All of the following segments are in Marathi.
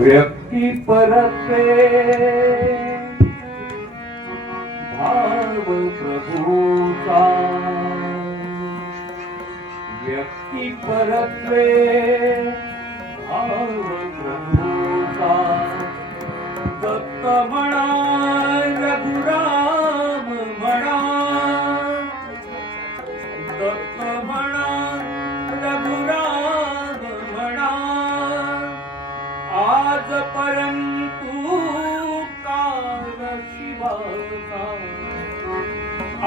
व्यक्ती परते. भाव प्रभूचा. व्यक्ती परते. भाव प्रभूचा. दत्त म्हणा. आज परंतु काल शिवाचा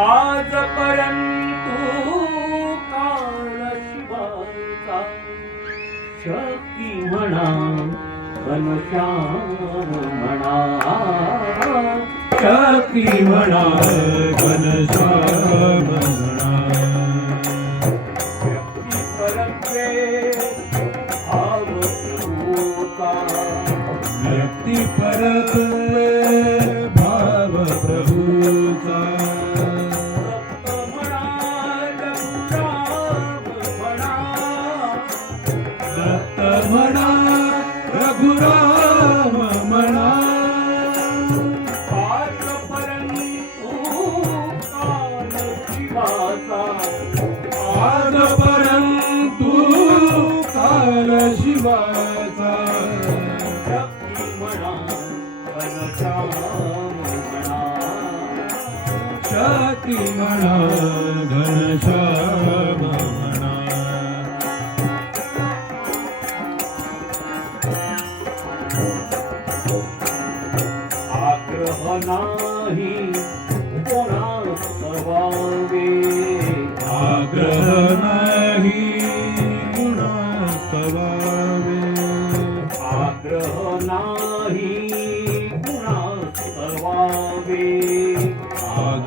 आज परंतु काल शिवाचा शक्ती म्हणा घनश्याम म्हणा। शक्ती म्हणा घनश्याम म्हणा। શક્તિ મણા ઘન શ્યામ આગ્રહ નાહી પુરાણ સવાગે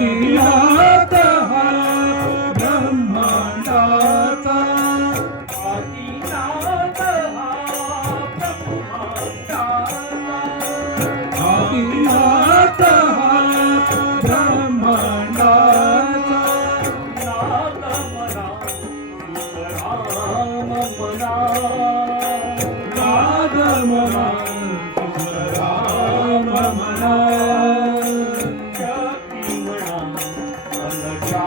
Yeah.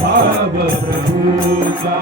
भाव प्रभूचा.